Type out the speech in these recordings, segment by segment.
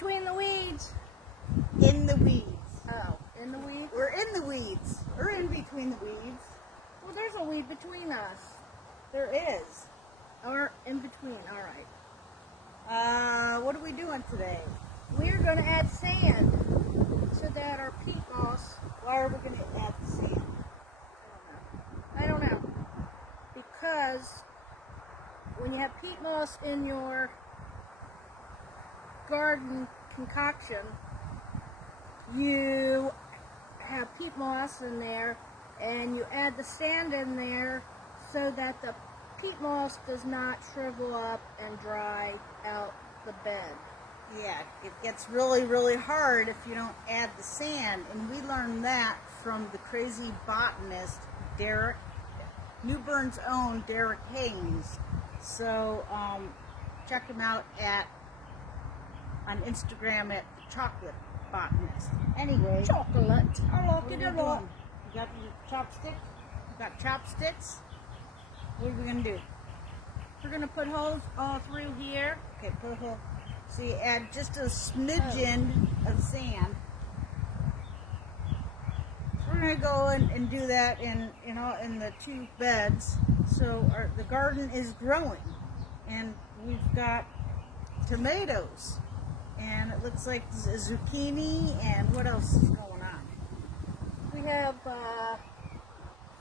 between the weeds. In the weeds. Oh, in the weeds? We're in the weeds. We're in between the weeds. Well, there's a weed between us. There is. Or in between, all right. What are we doing today? We're going to add sand so that our peat moss... Why are we going to add the sand? I don't know. Because when you have peat moss in your garden concoction, you have peat moss in there and you add the sand in there so that the peat moss does not shrivel up and dry out the bed. Yeah, it gets really, really hard if you don't add the sand. And we learned that from the crazy botanist, New Bern's own Derek Haynes. So check him out on Instagram at Chocolate Botanist. Anyway, Chocolate. I like what it are a we lot. doing? You got your chopstick? You got chopsticks? What are we gonna do? We're going to put holes all through here. Okay, put a hole. So you add just a smidgen of sand. So we're gonna go and do that in the two beds. So the garden is growing, and we've got tomatoes, and it looks like zucchini, and what else is going on? We have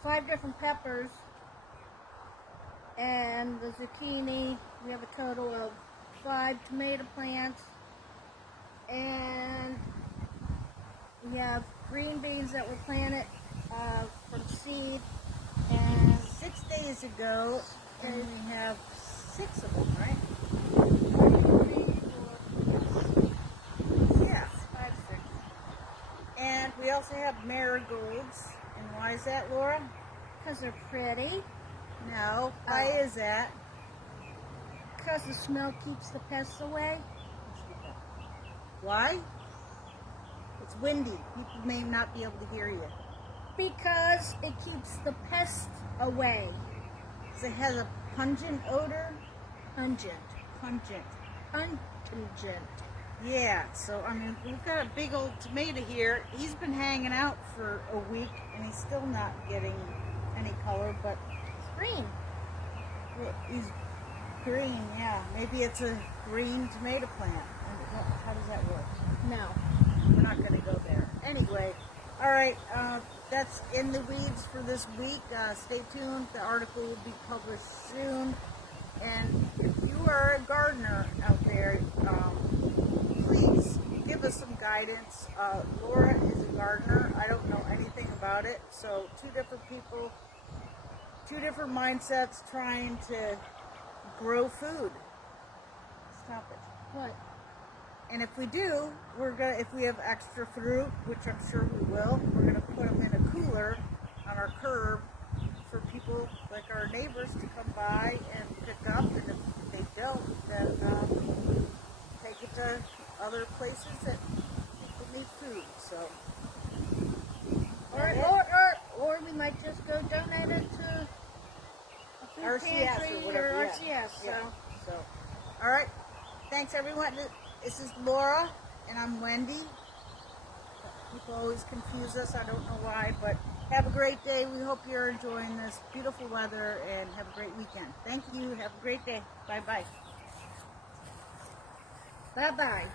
5 different peppers and the zucchini. We have a total of 5 tomato plants, and we have green beans that were planted from seed, and 6 days ago, and we have 6 of them, right? 5, 6. And we also have marigolds. And why is that, Laura? Because they're pretty. No. Why is that? Because the smell keeps the pests away. Why? It's windy. People may not be able to hear you. Because it keeps the pests away. So it has a pungent odor? Pungent. Pungent. Pungent. Yeah, so I mean, we've got a big old tomato here. He's been hanging out for a week, and he's still not getting any color, but It's green. he's green, yeah. Maybe it's a green tomato plant. How does that work? No. We're not going to go there. Anyway, all right, that's In the Weeds for this week. Stay tuned. The article will be published soon. And if you are a gardener out there, please give us some guidance. Laura is a gardener. I don't know anything about it. So 2 different people, 2 different mindsets trying to grow food. Stop it. What? And if we do, if we have extra fruit, which I'm sure we will, we're gonna put them in a cooler on our curb for people like our neighbors to come by and pick up. And if they don't, then take it to other places that people need food. So, Or we might just go donate it to a food RCS pantry or whatever. or Yeah. RCS. Yeah. So, all right. Thanks everyone. This is Laura, and I'm Wendy. People always confuse us. I don't know why, but have a great day. We hope you're enjoying this beautiful weather, and have a great weekend. Thank you. Have a great day. Bye-bye. Bye-bye.